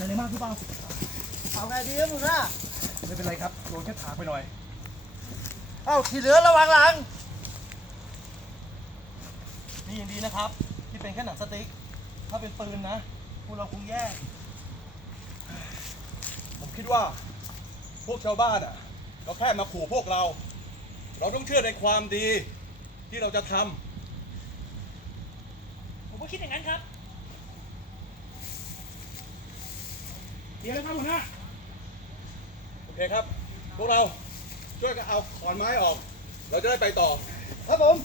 มากพี่เปาเอาไงดีครับมึงอะไม่เป็นไรครับโดนแค่ถากไปหน่อย เอ้าที่เหลือระวังหลัง นี่ยังดีนะครับ ที่เป็นแค่หนังสติ๊ก ถ้าเป็นปืนนะพวกเราคงแย่ ผมคิดว่า พวกชาวบ้านอะก็แค่มาขู่พวกเรา เราต้องเชื่อในความดีที่เราจะทำ ผมก็คิดอย่างนั้นครับ เดี๋ยวนะครับหัวหน้าโอเคครับ พวกเราช่วยกันเอาขอนไม้ออก เราจะได้ไปต่อ ครับผม